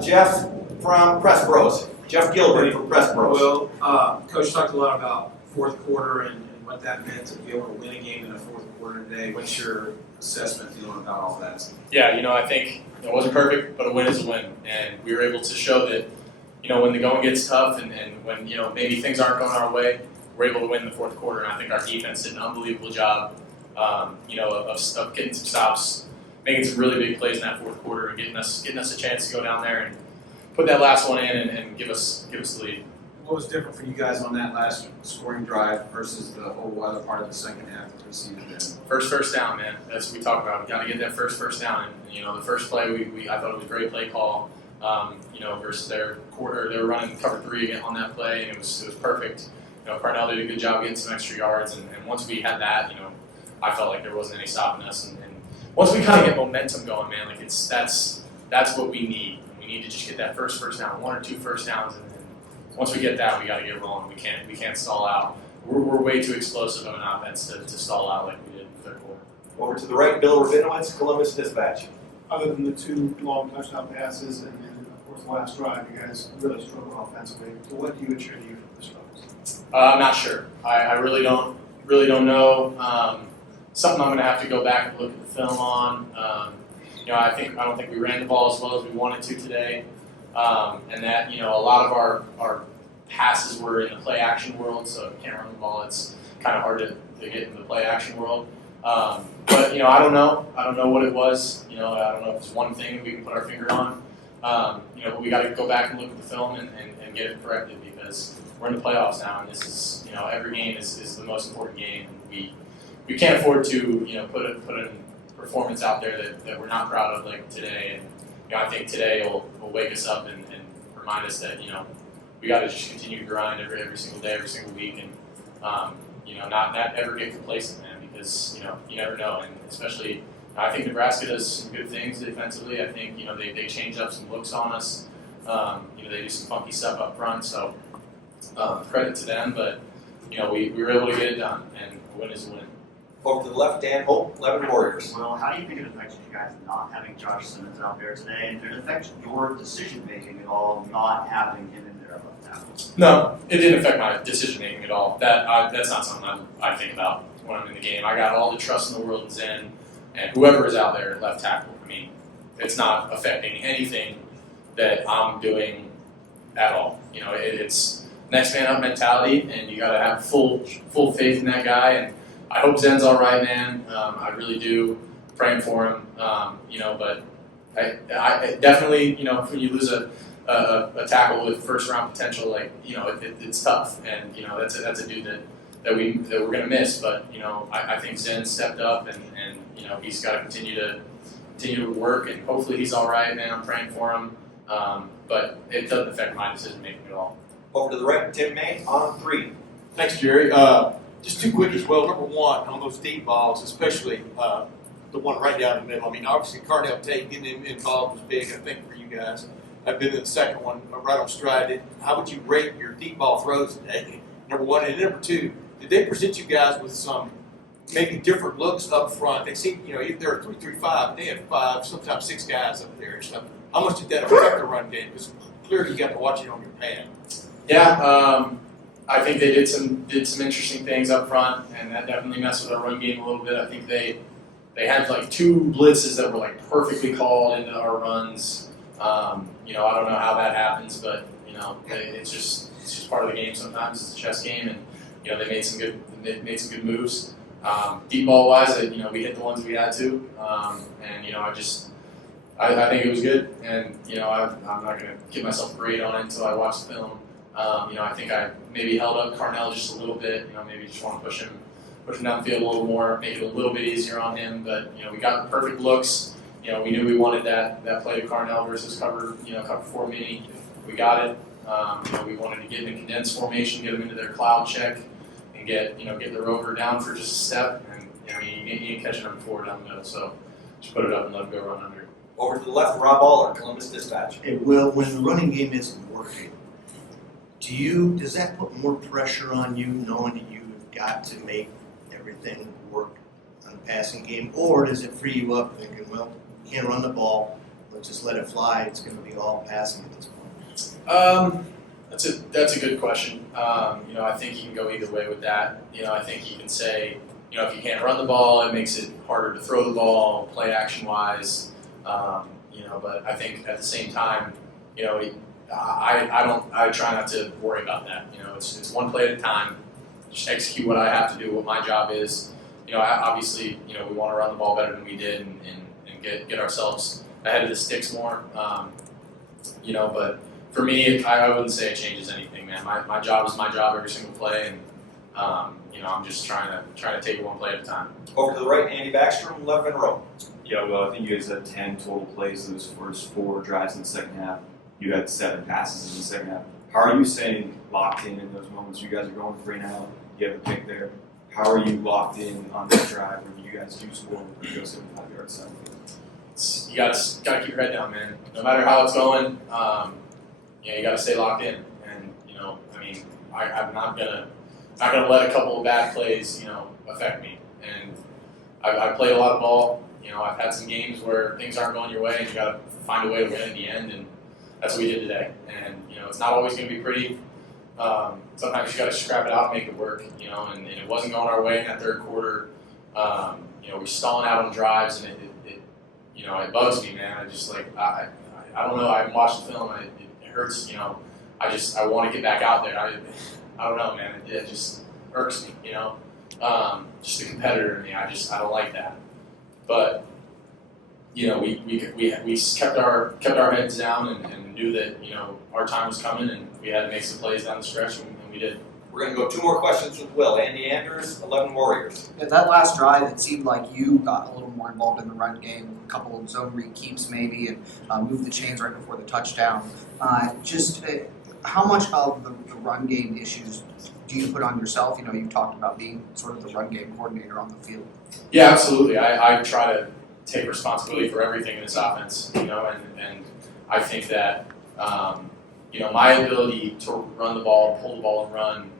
Jeff from Press Bros. Jeff Gilbert from Press Bros. Well, Coach talked a lot about fourth quarter and what that meant to be able to win a game in the fourth quarter today. What's your assessment feeling about all that? Yeah, I think it wasn't perfect, but a win is a win. And we were able to show that, when the going gets tough and when, maybe things aren't going our way, we're able to win in the fourth quarter. And I think our defense did an unbelievable job, of getting some stops, making some really big plays in that fourth quarter and getting us a chance to go down there and put that last one in and give us the lead. What was different for you guys on that last scoring drive versus the whole other part of the second half of the season? First down, man. That's what we talk about. We got to get that first down. And, the first play, I thought it was a great play call. Versus their quarter, they were running cover 3 again on that play, and it was perfect. Carnell did a good job getting some extra yards, and once we had that, I felt like there wasn't any stopping us. And once we kind of get momentum going, man, like that's what we need. We need to just get that first down, 1 or 2 first downs, and then once we get that, we got to get rolling. We can't stall out. We're way too explosive of an offense to stall out like we did in the third quarter. Over to the right, Bill Rabinowitz, Columbus Dispatch. Other than the 2 long touchdown passes and of course the last drive, you guys really struggled offensively. So what do you attribute for the struggles? I'm not sure. I really don't know. Something I'm going to have to go back and look at the film on. I don't think we ran the ball as well as we wanted to today, and that a lot of our passes were in the play action world. So if you can't run the ball, it's kind of hard to get in the play action world. But I don't know. I don't know what it was. I don't know if it's one thing we can put our finger on. But we got to go back and look at the film and get it corrected because we're in the playoffs now, and this is every game is the most important game. And we can't afford to put a performance out there that we're not proud of like today. And I think today will wake us up and remind us that we got to just continue to grind every single day, every single week, and not ever get complacent, man. Because you never know, and especially I think Nebraska does some good things defensively. I think they change up some looks on us. They do some funky stuff up front, so credit to them. But we were able to get it done, and a win is a win. Over to the left, Dan Hope, Lebanon Warriors. Well, how do you think it affects you guys not having Josh Simmons out there today? And did it affect your decision making at all, not having him in there at left tackle? No, it didn't affect my decision making at all. That's not something I think about when I'm in the game. I got all the trust in the world in Zen and whoever is out there at left tackle. I mean, it's not affecting anything that I'm doing at all. It's next man up mentality, and you got to have full faith in that guy. And I hope Zen's all right, man. I really do. Praying for him. But I definitely, when you lose a tackle with first round potential, like it's tough, and that's a dude that we're going to miss. But I think Zen stepped up, and he's got to continue to work, and hopefully he's all right, man. I'm praying for him. But it doesn't affect my decision making at all. Over to the right, Tim May on 3. Thanks, Jerry. Just 2 quick as well. Number 1, on those deep balls, especially the one right down the middle. I mean, obviously, Carnell Tate getting involved was big, I think, for you guys. I've been in the second one right on stride. How would you rate your deep ball throws today? Number 1. And number 2, did they present you guys with some maybe different looks up front? They seem, if they're a 3-3-5, they have 5, sometimes 6 guys up there and stuff. How much did that affect the run game? Because clearly you got to watch it on your pad. Yeah, I think they did some interesting things up front, and that definitely messed with our run game a little bit. I think they had like 2 blitzes that were like perfectly called into our runs. I don't know how that happens, but it's just part of the game. Sometimes it's a chess game, and they made some good moves. Deep ball wise, we hit the ones we had to, and I think it was good, and I'm not going to give myself a grade on it until I watch the film. I think I maybe held up Carnell just a little bit. Maybe just want to push him downfield a little more, make it a little bit easier on him. But we got the perfect looks. We knew we wanted that play of Carnell versus cover 4 mini. We got it. We wanted to get in a condensed formation, get them into their cloud check, and get the rover down for just a step. And you ain't catching them forward down the middle, so just put it up and let them go run under. Over to the left, Rob Aller, Columbus Dispatch. Hey, Will, when the running game isn't working, does that put more pressure on you, knowing that you've got to make everything work on the passing game, or does it free you up thinking, well, you can't run the ball, let's just let it fly, it's gonna be all passing at this point? That's a good question. I think you can go either way with that. I think you can say, if you can't run the ball, it makes it harder to throw the ball, play action wise. But I think at the same time, I try not to worry about that. It's one play at a time. Just execute what I have to do, what my job is. Obviously, we want to run the ball better than we did and get ourselves ahead of the sticks more. But for me, I wouldn't say it changes anything, man. My job is my job every single play, and I'm just trying to take it one play at a time. Over to the right, Andy Backstrom, left in row. Yeah, well, I think you guys had 10 total plays those first 4 drives in the second half. You had 7 passes in the second half. How are you staying locked in those moments? You guys are going 3 now. You have a pick there. How are you locked in on that drive when you guys do score and go 75 yards side? You gotta keep your head down, man. No matter how it's going, you gotta stay locked in. And I'm not gonna let a couple of bad plays, affect me. And I've played a lot of ball. I've had some games where things aren't going your way, and you gotta find a way to win at the end. And that's what we did today. And it's not always gonna be pretty. Sometimes you gotta scrap it out and make it work. And it wasn't going our way in that third quarter. We're stalling out on drives, and it bugs me, man. I don't know. I haven't watched the film. It hurts. I want to get back out there. I don't know, man. It just irks me. Just a competitor in me. I don't like that. But we kept our heads down and knew that our time was coming, and we had to make some plays down the stretch, and we did. We're going to go 2 more questions with Will. Andy Anders, 11 Warriors. Yeah, that last drive, it seemed like you got a little more involved in the run game, a couple of zone read keeps maybe, and moved the chains right before the touchdown. How much of the run game issues do you put on yourself? You talked about being sort of the run game coordinator on the field. Yeah, absolutely. I try to take responsibility for everything in this offense, and I think that, my ability to run the ball, pull the ball and run,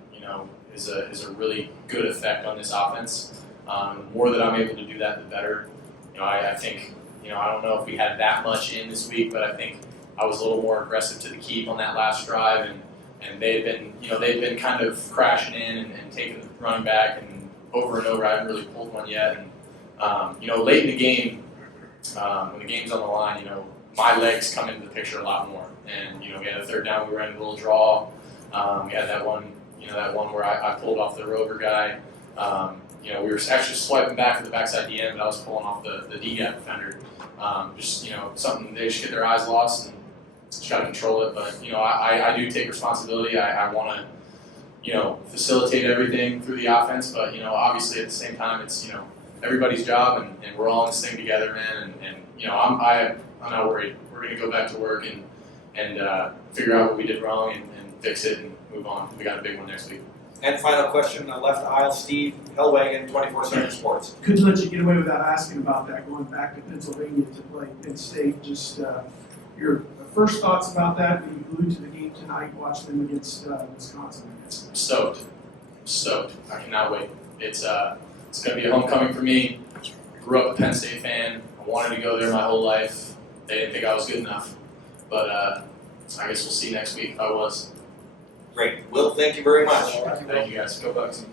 is a really good effect on this offense. The more that I'm able to do that, the better. I think, I don't know if we had that much in this week, but I think I was a little more aggressive to the keep on that last drive, and they've been kind of crashing in and taking the running back and over. I haven't really pulled one yet. And late in the game, when the game's on the line, my legs come into the picture a lot more. And we had a third down, we ran a little draw. We had that one where I pulled off the rover guy. We were actually swiping back to the backside DN, but I was pulling off the D-gap defender. Something they just get their eyes lost and just got to control it. But I do take responsibility. I want to facilitate everything through the offense. But obviously at the same time, it's everybody's job, and we're all in this thing together, man. And I'm not worried. We're going to go back to work and figure out what we did wrong and fix it and move on. We got a big one next week. And final question, left aisle, Steve Hellwagon, 24/7 Sports. Couldn't let you get away without asking about that, going back to Pennsylvania to play Penn State. Just your first thoughts about that. You glued to the game tonight, watch them against Wisconsin. Stoked. I cannot wait. It's going to be a homecoming for me. I grew up a Penn State fan. I wanted to go there my whole life. They didn't think I was good enough. But I guess we'll see next week if I was. Great. Will, thank you very much. Thank you guys. Go Bucks.